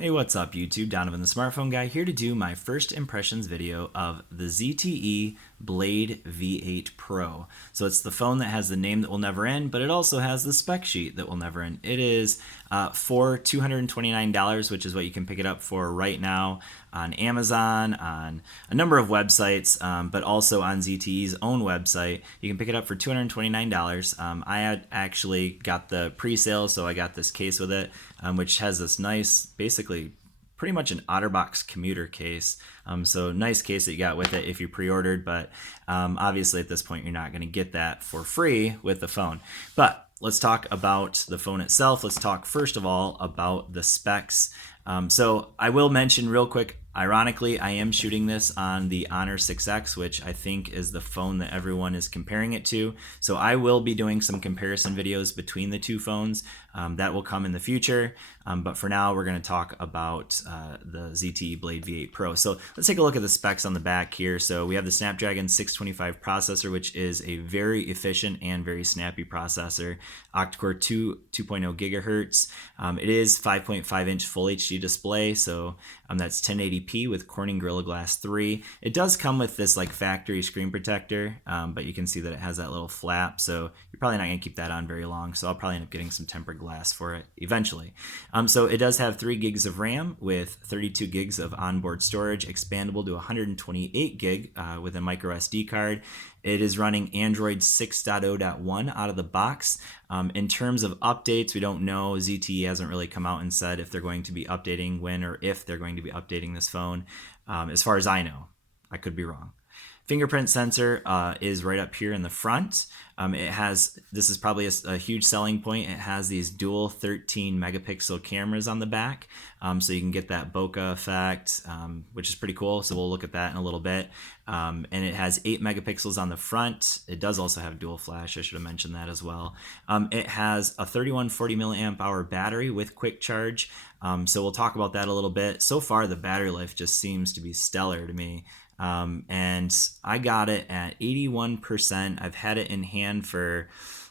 Hey, what's up YouTube? Donovan the Smartphone Guy here to do my first impressions video of the ZTE Blade V8 Pro. So it's the phone that has the name that will never end, but it also has the spec sheet that will never end. It is for $229, which is what you can pick it up for right now on Amazon, on a number of websites, but also on ZTE's own website. You can pick it up for $229. I had actually got the pre-sale, so I got this case with it, which has this nice, basically pretty much an OtterBox commuter case. So nice case that you got with it if you pre-ordered, but obviously at this point you're not going to get that for free with the phone. But let's talk about the phone itself. Let's talk first of all about the specs. So I will mention real quick, ironically, I am shooting this on the Honor 6X, which I think is the phone that everyone is comparing it to. So I will be doing some comparison videos between the two phones. That will come in the future. But for now, we're going to talk about the ZTE Blade V8 Pro. So let's take a look at the specs on the back here. So we have the Snapdragon 625 processor, which is a very efficient and very snappy processor. Octa-core 2.0 gigahertz. It is 5.5-inch Full HD display, so that's 1080p with Corning Gorilla Glass 3. It does come with this like factory screen protector, but you can see that it has that little flap, so you're probably not going to keep that on very long, so I'll probably end up getting some tempered glass for it eventually. So it does have 3 gigs of RAM with 32 gigs of onboard storage, expandable to 128 gig with a micro SD card. It is running Android 6.0.1 out of the box. In terms of updates, we don't know. ZTE hasn't really come out and said if they're going to be updating when or if they're going to be updating this phone. As far as I know, I could be wrong. Fingerprint sensor is right up here in the front. This is probably a huge selling point. It has these dual 13 megapixel cameras on the back. So you can get that bokeh effect, which is pretty cool. So we'll look at that in a little bit. And it has 8 megapixels on the front. It does also have dual flash. I should have mentioned that as well. It has a 3140 milliamp hour battery with quick charge. So we'll talk about that a little bit. So far, the battery life just seems to be stellar to me. And I got it at 81%. I've had it in hand for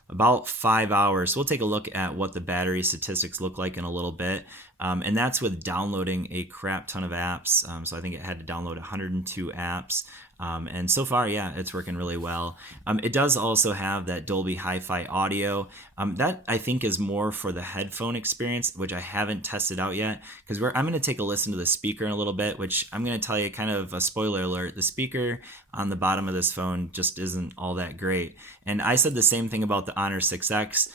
about 5 hours. So we'll take a look at what the battery statistics look like in a little bit. And that's with downloading a crap ton of apps. So I think it had to download 102 apps. And so far, yeah, it's working really well. It does also have that Dolby Hi-Fi audio. That I think is more for the headphone experience, which I haven't tested out yet, because I'm going to take a listen to the speaker in a little bit, which I'm going to tell you kind of a spoiler alert. The speaker on the bottom of this phone just isn't all that great. And I said the same thing about the Honor 6X,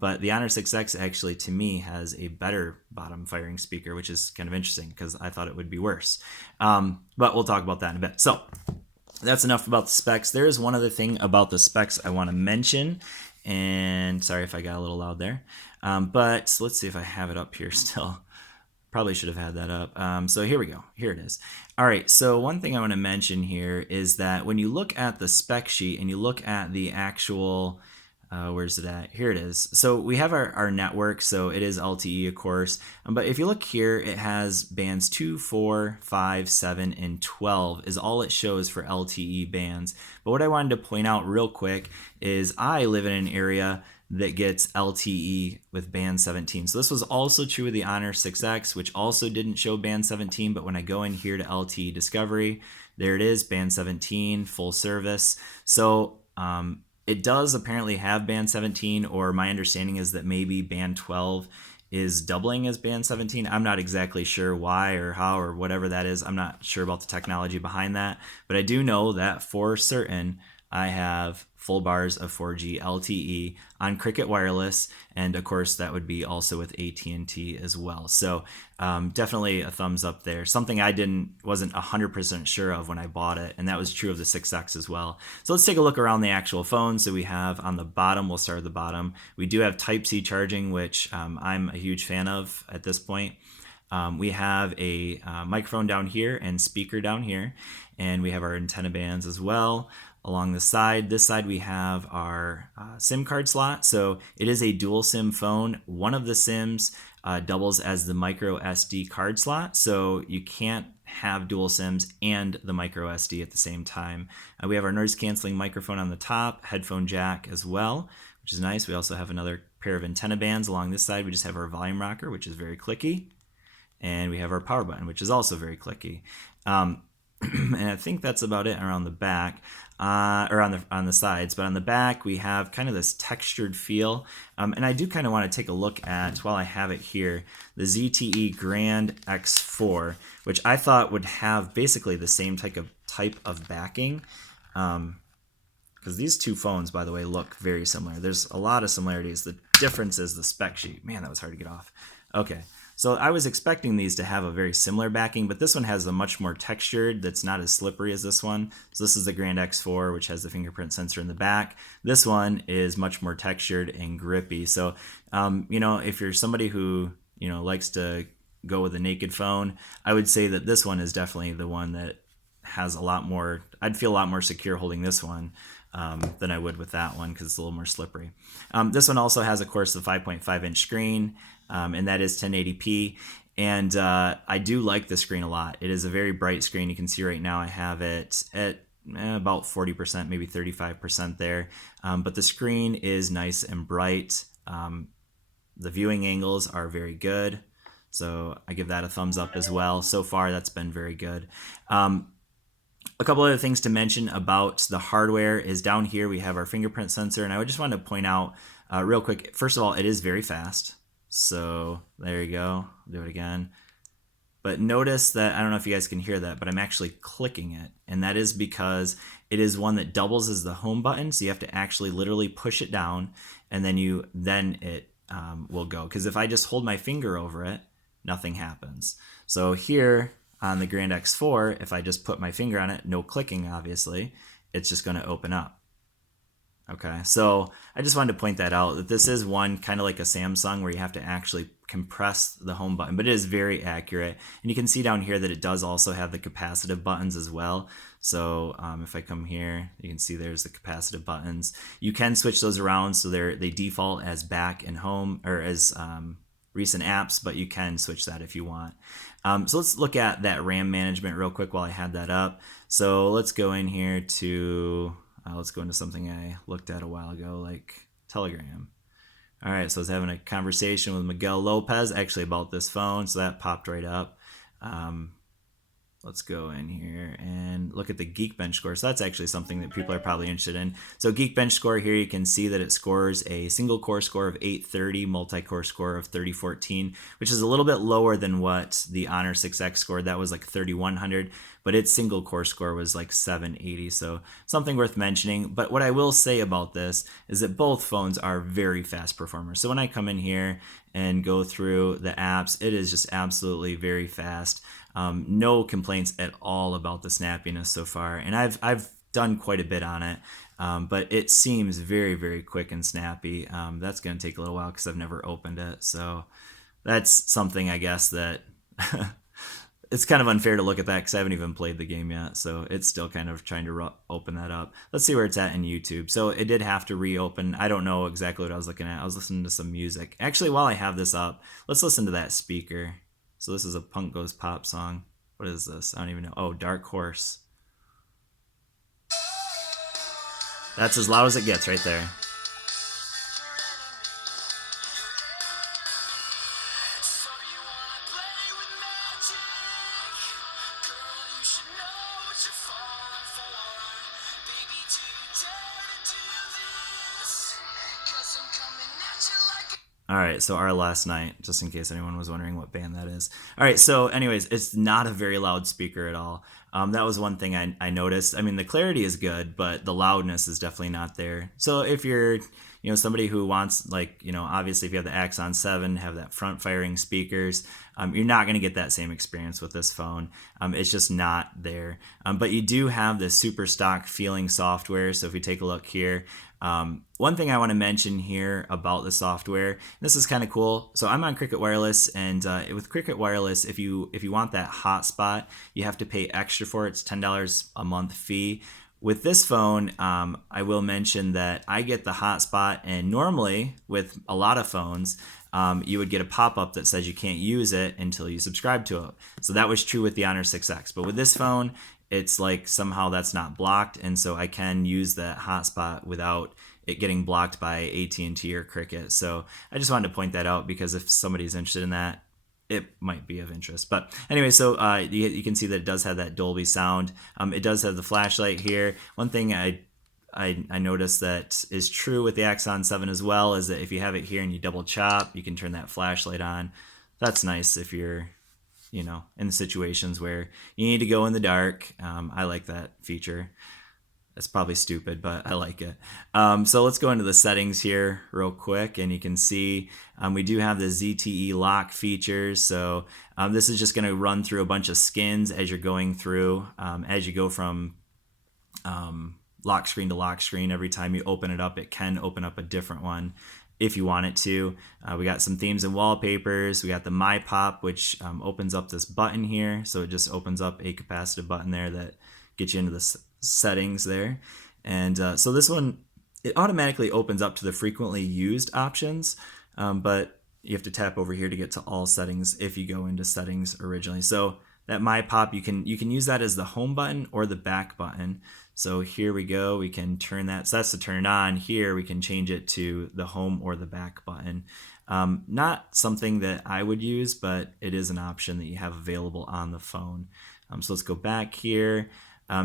but the Honor 6X actually, to me, has a better bottom firing speaker, which is kind of interesting because I thought it would be worse. But we'll talk about that in a bit. So that's enough about the specs. There is one other thing about the specs I want to mention, and sorry if I got a little loud there, but let's see if I have it up here still. Probably should have had that up. So here we go. Here it is. All right, so one thing I want to mention here is that when you look at the spec sheet and you look at the actual where's it at? Here it is. So we have our network, so it is LTE, of course. But if you look here, it has bands 2, 4, 5, 7, and 12 is all it shows for LTE bands. But what I wanted to point out real quick is I live in an area that gets LTE with band 17. So this was also true with the Honor 6X, which also didn't show band 17. But when I go in here to LTE Discovery, there it is, band 17, full service. So it does apparently have band 17, or my understanding is that maybe band 12 is doubling as band 17. I'm not exactly sure why or how or whatever that is. I'm not sure about the technology behind that, but I do know that for certain I have full bars of 4G LTE on Cricket Wireless, and of course that would be also with AT&T as well. So definitely a thumbs up there. Something I wasn't 100% sure of when I bought it, and that was true of the 6X as well. So let's take a look around the actual phone. So we have on the bottom, we'll start at the bottom, we do have Type-C charging, which I'm a huge fan of at this point. We have a microphone down here and speaker down here, and we have our antenna bands as well. Along the side, this side we have our SIM card slot. So it is a dual SIM phone. One of the SIMs doubles as the micro SD card slot. So you can't have dual SIMs and the micro SD at the same time. We have our noise canceling microphone on the top, headphone jack as well, which is nice. We also have another pair of antenna bands along this side. We just have our volume rocker, which is very clicky. and we have our power button, which is also very clicky. And I think that's about it around the back, or on the sides. But on the back, we have kind of this textured feel. And I do kind of want to take a look at, while I have it here, the ZTE Grand X4, which I thought would have basically the same type of backing. Because these two phones, by the way, look very similar. There's a lot of similarities. The difference is the spec sheet. Man, that was hard to get off. Okay. So I was expecting these to have a very similar backing, but this one has a much more textured, that's not as slippery as this one. So this is the Grand X4, which has the fingerprint sensor in the back. This one is much more textured and grippy. So, if you're somebody who, likes to go with a naked phone, I would say that this one is definitely the one that has a lot more, I'd feel a lot more secure holding this one than I would with that one, because it's a little more slippery. This one also has, of course, the 5.5-inch screen, and that is 1080p. And I do like the screen a lot. It is a very bright screen. You can see right now I have it at about 40%, maybe 35% there. But the screen is nice and bright. The viewing angles are very good. So I give that a thumbs up as well. So far, that's been very good. A couple other things to mention about the hardware is down here we have our fingerprint sensor, and I just wanted to point out real quick, first of all, it is very fast. So there you go, do it again. But notice that, I don't know if you guys can hear that, but I'm actually clicking it, and that is because it is one that doubles as the home button, so you have to actually literally push it down, and then it will go. Because if I just hold my finger over it, nothing happens. So here on the Grand X4, if I just put my finger on it, no clicking obviously, it's just going to open up. Okay, so I just wanted to point that out, that this is one kind of like a Samsung where you have to actually compress the home button, but it is very accurate. And you can see down here that it does also have the capacitive buttons as well. So if I come here, you can see there's the capacitive buttons. You can switch those around, so they default as back and home, or as recent apps, but you can switch that if you want. So let's look at that RAM management real quick while I had that up. So let's go in here to, let's go into something I looked at a while ago, like Telegram. All right, so I was having a conversation with Miguel Lopez actually about this phone, so that popped right up. Let's go in here and look at the Geekbench Score. So that's actually something that people are probably interested in. So Geekbench Score here, you can see that it scores a single core score of 830, multi-core score of 3014, which is a little bit lower than what the Honor 6X scored. That was like 3100, but its single core score was like 780. So something worth mentioning. But what I will say about this is that both phones are very fast performers. So when I come in here and go through the apps, it is just absolutely very fast. No complaints at all about the snappiness so far, and I've done quite a bit on it, but it seems very, very quick and snappy. That's going to take a little while because I've never opened it, so that's something I guess that it's kind of unfair to look at that because I haven't even played the game yet, so it's still kind of trying to open that up. Let's see where it's at in YouTube. So it did have to reopen. I don't know exactly what I was looking at. I was listening to some music. Actually, while I have this up, let's listen to that speaker. So this is a Punk Goes Pop song. What is this? I don't even know. Oh, Dark Horse. That's as loud as it gets right there. All right, so Our Last Night, just in case anyone was wondering what band that is. All right, so anyways, it's not a very loud speaker at all. That was one thing I noticed. I mean, the clarity is good, but the loudness is definitely not there. So if you're, somebody who wants, like, obviously if you have the Axon 7, have that front-firing speakers, you're not going to get that same experience with this phone. It's just not there. But you do have this super stock feeling software. So if we take a look here, one thing I want to mention here about the software, this is kind of cool. So I'm on Cricket Wireless, and with Cricket Wireless, if you want that hotspot, you have to pay extra for it. It's $10 a month fee. With this phone, I will mention that I get the hotspot, and normally with a lot of phones, you would get a pop-up that says you can't use it until you subscribe to it. So that was true with the Honor 6X, but with this phone, it's like somehow that's not blocked, and so I can use that hotspot without it getting blocked by AT&T or Cricket. So I just wanted to point that out because if somebody's interested in that, it might be of interest. But anyway, so you can see that it does have that Dolby sound. It does have the flashlight here. One thing I noticed that is true with the Axon 7 as well is that if you have it here and you double chop, you can turn that flashlight on. That's nice if you're, you know, in situations where you need to go in the dark. I like that feature. It's probably stupid, but I like it. So let's go into the settings here real quick, and you can see we do have the ZTE lock features. So this is just going to run through a bunch of skins as you're going through, as you go from lock screen to lock screen. Every time you open it up, it can open up a different one if you want it to. We got some themes and wallpapers. We got the My Pop, which opens up this button here. So it just opens up a capacitive button there that gets you into the settings there. And so this one, it automatically opens up to the frequently used options, but you have to tap over here to get to all settings if you go into settings originally. So that My Pop, you can use that as the home button or the back button. So here we go, we can turn that, so that's to turn it on. Here we can change it to the home or the back button. Not something that I would use, but it is an option that you have available on the phone. So let's go back here.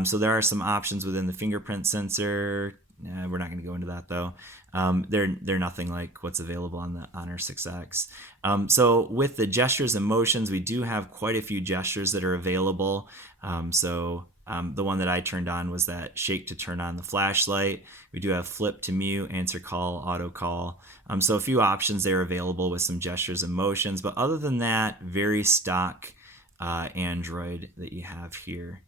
So there are some options within the fingerprint sensor. We're not going to go into that though. They're nothing like what's available on the Honor 6X. So with the gestures and motions, we do have quite a few gestures that are available. The one that I turned on was that shake to turn on the flashlight. We do have flip to mute, answer call, auto call. So a few options there available with some gestures and motions. But other than that, very stock Android that you have here.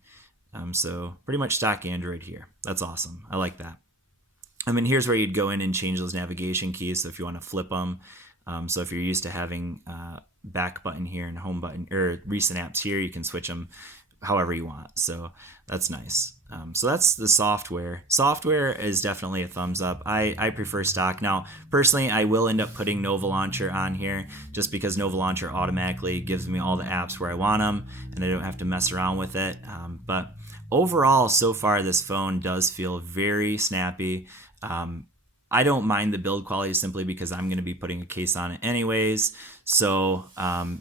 So pretty much stock Android here. That's awesome. I like that. I mean, here's where you'd go in and change those navigation keys. So if you want to flip them, so if you're used to having back button here and home button or recent apps here, you can switch them however you want. So that's nice. So that's the software. Software is definitely a thumbs up. I prefer stock. Now, personally, I will end up putting Nova Launcher on here just because Nova Launcher automatically gives me all the apps where I want them and I don't have to mess around with it. But overall, so far, this phone does feel very snappy. I don't mind the build quality simply because I'm going to be putting a case on it anyways. So,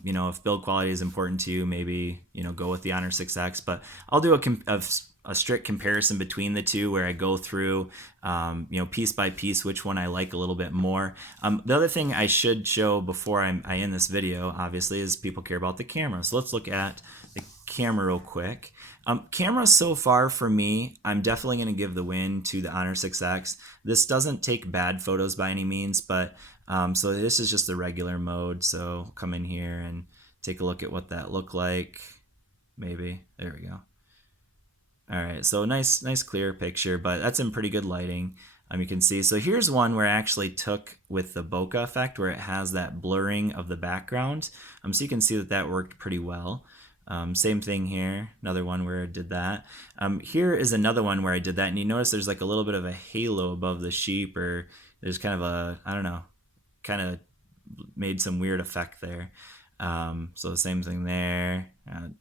you know, if build quality is important to you, maybe, you know, go with the Honor 6X. But I'll do a strict comparison between the two where I go through, you know, piece by piece, which one I like a little bit more. The other thing I should show before I end this video, obviously, is people care about the camera. So let's look at the camera real quick. Camera so far for me, I'm definitely going to give the win to the Honor 6X. This doesn't take bad photos by any means, but so this is just the regular mode. So come in here and take a look at what that looked like. Maybe. There we go. All right, so nice clear picture, but that's in pretty good lighting. You can see. So here's one where I actually took with the bokeh effect where it has that blurring of the background. So you can see that worked pretty well. Same thing here, another one where I did that. Here is another one where I did that, and you notice there's like a little bit of a halo above the sheep, or there's kind of a, I don't know, kind of made some weird effect there. So the same thing there.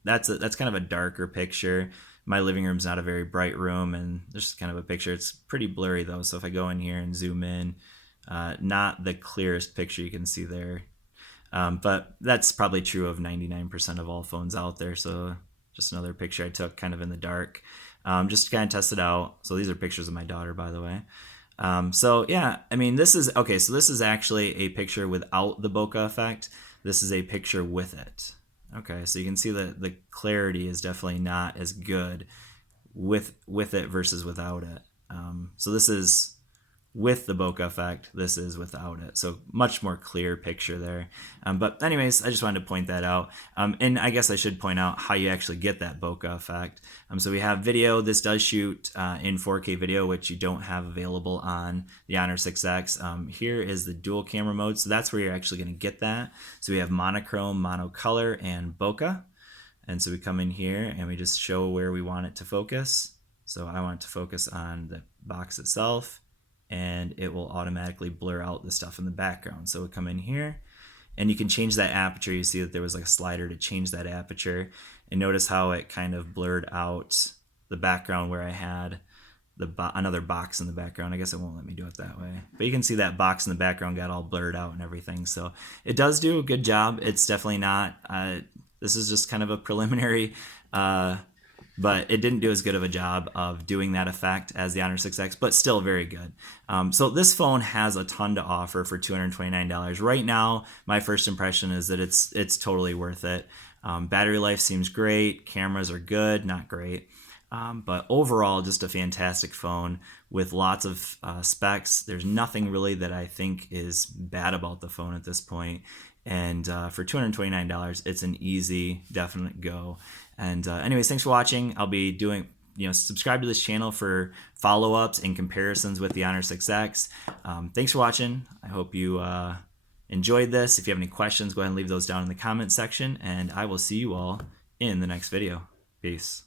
That's kind of a darker picture. My living room's not a very bright room, and there's just kind of a picture. It's pretty blurry though, so if I go in here and zoom in, not the clearest picture you can see there. But that's probably true of 99% of all phones out there. So just another picture I took kind of in the dark, just to kind of test it out. So these are pictures of my daughter, by the way. So yeah, I mean, this is, okay, so this is actually a picture without the bokeh effect. This is a picture with it. Okay, so you can see that the clarity is definitely not as good with it versus without it. So this is with the bokeh effect, this is without it. So much more clear picture there. But anyways, I just wanted to point that out. And I guess I should point out how you actually get that bokeh effect. So we have video. This does shoot in 4K video, which you don't have available on the Honor 6X. Here is the dual camera mode. So that's where you're actually going to get that. So we have monochrome, monocolor, and bokeh. And so we come in here and we just show where we want it to focus. So I want it to focus on the box itself, and it will automatically blur out the stuff in the background. So we come in here and you can change that aperture. You see that there was like a slider to change that aperture, and notice how it kind of blurred out the background where I had another box in the background. I guess it won't let me do it that way. But you can see that box in the background got all blurred out and everything. So it does do a good job. It's definitely not, this is just kind of a preliminary, but it didn't do as good of a job of doing that effect as the Honor 6X, but still very good. So this phone has a ton to offer for $229. Right now, my first impression is that it's totally worth it. Battery life seems great. Cameras are good, not great. But overall, just a fantastic phone with lots of specs. There's nothing really that I think is bad about the phone at this point. And for $229, it's an easy, definite go. And anyways, thanks for watching. I'll be doing, subscribe to this channel for follow-ups and comparisons with the Honor 6X. Thanks for watching. I hope you enjoyed this. If you have any questions, go ahead and leave those down in the comment section. And I will see you all in the next video. Peace.